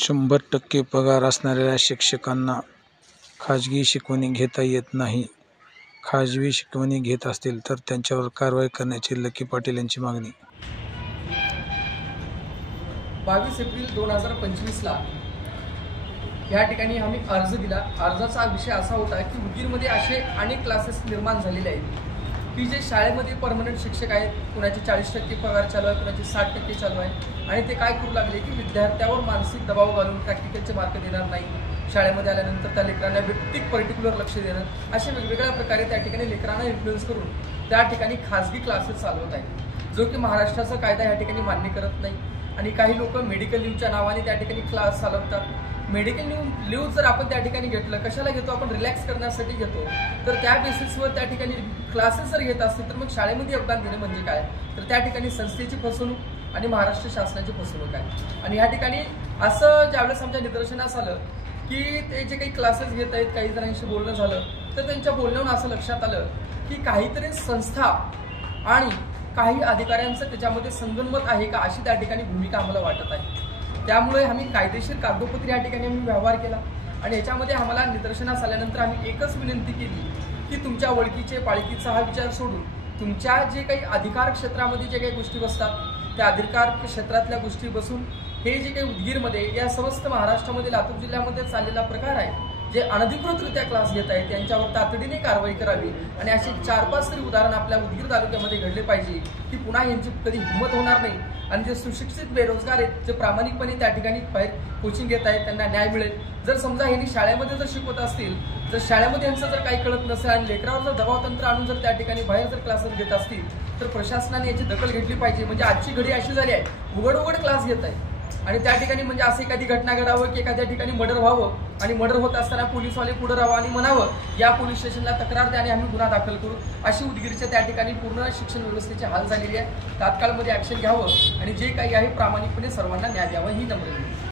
100% पगार असणाऱ्या शिक्षकांना खाजगी शिकवणी घेता येत नाही. खाजगी शिकवणी घेत असतील तर त्यांच्यावर कारवाई करण्याची लकी पाटील यांची मागणी. 22 एप्रिल 2025ला या ठिकाणी आम्ही अर्ज दिला. अर्जाचा विषय असा होता की उदगीरमध्ये असे अनेक क्लासेस निर्माण झालेले आहेत की जे शाळेमध्ये परमनंट शिक्षक आहेत, कुणाची 40% पगार चालू आहे, कुणाची 60% चालू आहे. आणि ते काय करू लागले की विद्यार्थ्यावर मानसिक दबाव घालून प्रॅक्टिकलचे मार्क देणार नाही, शाळेमध्ये आल्यानंतर त्या लेकरांना व्यक्तिक पर्टिक्युलर लक्ष देणं, अशा वेगवेगळ्या प्रकारे त्या ठिकाणी लेकरांना इन्फ्लुएन्स करून त्या ठिकाणी खाजगी क्लासेस चालवत आहेत, जो की महाराष्ट्राचा कायदा या ठिकाणी मान्य करत नाही. आणि काही लोक मेडिकल लीव्हच्या नावाने त्या ठिकाणी क्लास चालवतात. मेडिकल लीव्ह जर आपण त्या ठिकाणी घेतलं, कशाला घेतो आपण? रिलॅक्स करण्यासाठी घेतो. तर त्या बेसिसवर त्या ठिकाणी क्लासेस जर घेत असतील तर मग शाळेमध्ये योगदान देणं म्हणजे काय? तर त्या ठिकाणी संस्थेची फसवणूक आणि महाराष्ट्र शासनाची फसवणूक आहे. आणि या ठिकाणी असं ज्यावेळेस आमच्या निदर्शनास आलं की ते जे काही क्लासेस घेत आहेत, काही जणांशी बोलणं झालं तर त्यांच्या बोलण्यावरून असं लक्षात आलं की काहीतरी संस्था आणि काही अधिकाऱ्यांचं त्याच्यामध्ये संगनमत आहे का, अशी त्या ठिकाणी भूमिका आम्हाला वाटत आहे. त्यामुळे आम्ही कायदेशीर कागदोपत्री या ठिकाणी आम्ही व्यवहार केला. आणि याच्यामध्ये आम्हाला निदर्शनास आल्यानंतर आम्ही एकच विनंती केली की तुमच्या ओळखीचे पाळखीचा हा विचार सोडून तुमच्या जे काही अधिकार क्षेत्रामध्ये जे काही गोष्टी बसतात, त्या अधिकार क्षेत्रातल्या गोष्टी बसून हे जे काही उदगीरमध्ये या समस्त महाराष्ट्रामध्ये लातूर जिल्ह्यामध्ये चाललेला प्रकार आहे, जे अनधिकृतरित्या क्लास घेत आहेत त्यांच्यावर तातडीने कारवाई करावी. आणि असे 4-5 तरी उदाहरण आपल्या उदगीर तालुक्यामध्ये घडले पाहिजे की पुन्हा यांची कधी हिंमत होणार नाही. आणि जे सुशिक्षित बेरोजगार आहेत, जे प्रामाणिकपणे त्या ठिकाणी बाहेर कोचिंग घेत आहेत, त्यांना न्याय मिळेल. जर समजा यांनी शाळेमध्ये जर शिकवत असतील, जर शाळेमध्ये यांचं जर काही कळत नसेल आणि लेकरावर जर दबाव तंत्र आणून जर त्या ठिकाणी बाहेर जर क्लासेस घेत असतील तर प्रशासनाने याची दखल घेतली पाहिजे. म्हणजे आजची घडी अशी झाली आहे, उघड क्लास घेत आहे आणि त्या ठिकाणी म्हणजे असं एखादी घटना घडावं की एखाद्या ठिकाणी मर्डर व्हावं आणि मर्डर होत असताना पोलीसवाले पुढे राहावं आणि म्हणावं या पोलीस स्टेशनला तक्रार द्या आणि आम्ही गुन्हा दाखल करू. अशी उदगीरच्या त्या ठिकाणी पूर्ण शिक्षण व्यवस्थेची हाल झालेली आहे. तात्काळमध्ये ऍक्शन घ्यावं आणि जे काही आहे प्रामाणिकपणे सर्वांना न्याय द्यावा ही नम्र विनंती.